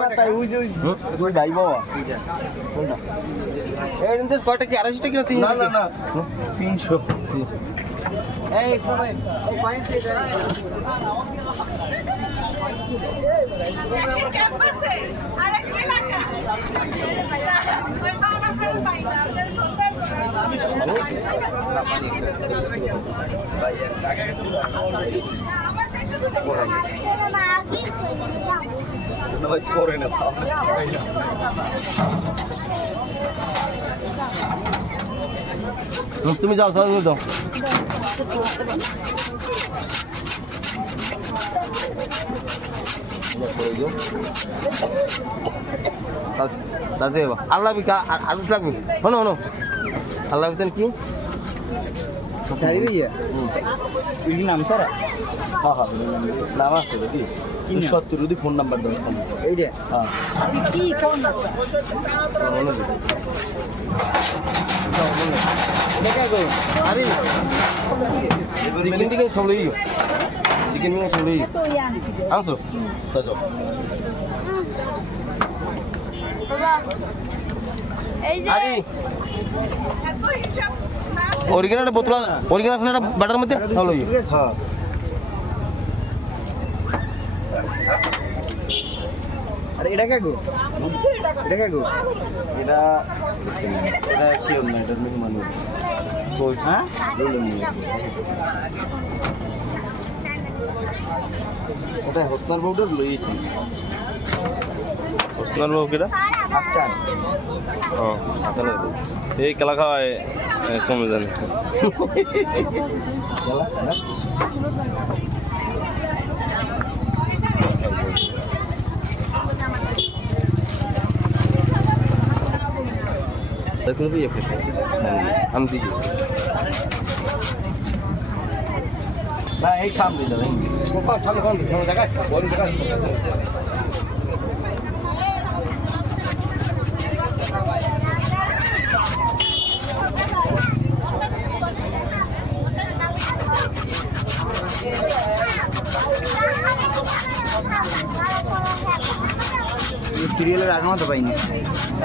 না তাই ওই যে দুই ভাই বাবা কোনটা এই ইন্দেশ কয়টা কি 250 টাকা 300 না না না 300 এই সবাই এই পয়েন্ট দিয়ে ক্যাম্পাসে আরে কি লাগা ওই বাবা আপনার পাইনা আপনার সুন্দর ভাই করে না তুমি যাও যাও যাও দাদা আল্লাহ বিকা আর লাগবে শোনো শোনো আল্লাহ বিতেন কি গাড়ি ভাইয়া এই নাম সারা হ্যাঁ হ্যাঁ নাম আছে দেখি 70 যদি ফোন নাম্বার দাও এইটা হ্যাঁ কি ফোন নাম্বার দেখা গো আরে চিকেন টিকেন সব লই চিকেন মিয়া সব লই আনছো তো যাও বাবা এই যে আরে এত হিসাব না অরিজিনাল বোতল অরিজিনাল আছে না বাটার মধ্যে সব লই হ্যাঁ আরে এটা কে গো এটা কে গো এটা এটা কি না এটা মেহমান কই হ্যাঁ বলুন এটা হোসনার পাউডার লইছি হোসনার বাবু কিরা আচ্ছা ও আসলে এই কেলা খাওয়ায় কমে জানে গেলা না দেখুন কি একটা আমি দিই না এই সামনে দাও কোপা সামনে কোন জায়গা কোন জায়গা সিরিয়ালের আগামা তো পাইনি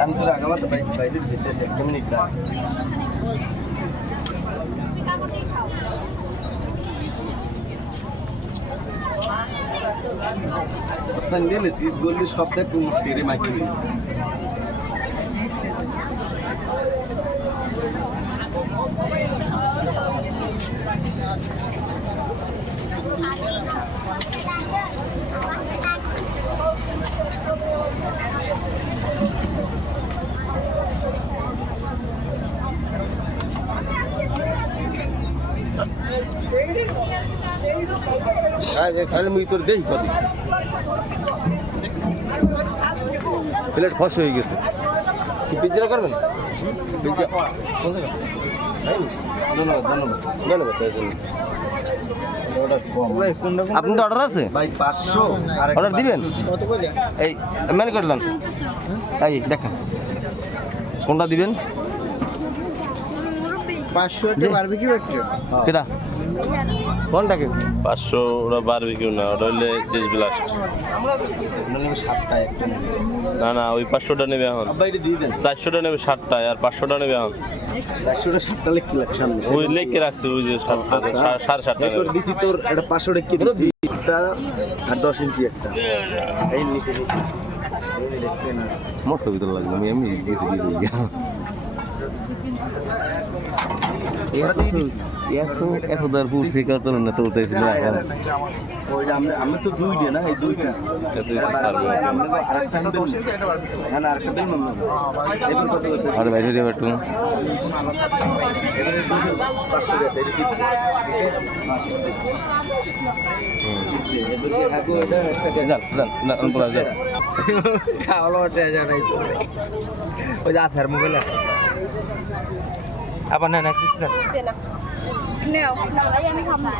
আমি তো আগামা তো পাই বাইরে দিতেছে একদম নিকটা সন্ধ্যে সিজ গোল্ড সপ্তাহে কোন ফিরে মাইকি খালি মুই তোর দেই কদি প্লেট ফস হয়ে গেছে কি পিজ্জা করবেন পিজ্জা কোন জায়গা ধন্যবাদ ধন্যবাদ ধন্যবাদ তাই জন্য আপনার তো অর্ডার আছে ভাই 500 অর্ডার দিবেন কত কইলে এই মানে করলাম এই দেখেন কোনটা দিবেন 500 তে বারবিকিউ একটা কেটা কোনটাকে 500 ওরা বারবিকিউ না ওটা হইলে চিজ ব্লাস্ট মানে 7টা একটা না না ওই 500টা নেবে এখন বাইরে দিয়ে দেন 400টা নেবে 60টা আর 500টা নেবে এখন 400 7টা লিখতে লাগ সামনে ওই লেখকে রাখছে ওই যে 7টা 7.5টা তোর দিছি তোর এটা 500 টাকা দিছি একটা আর 10 ইঞ্চি একটা এই নিচে নিচে এই দেখতে না মোর ছবি তো লাগলো আমি এমনি দিয়েছি দিয়ে দিই এত দার পুষি কত না তো উঠাইছিল এখন ওই যে আমরা তো দুই দিয়ে না এই দুই পিস আমরা আরেকটা দেব না আরেকটা দেব না এখন কত আর বাইরে দিয়ে একটু এখানে 500 আছে এটা ঠিক ওই যে আছে মোবাইল আছে আবার না না কিছু না নেও আমি খাবো না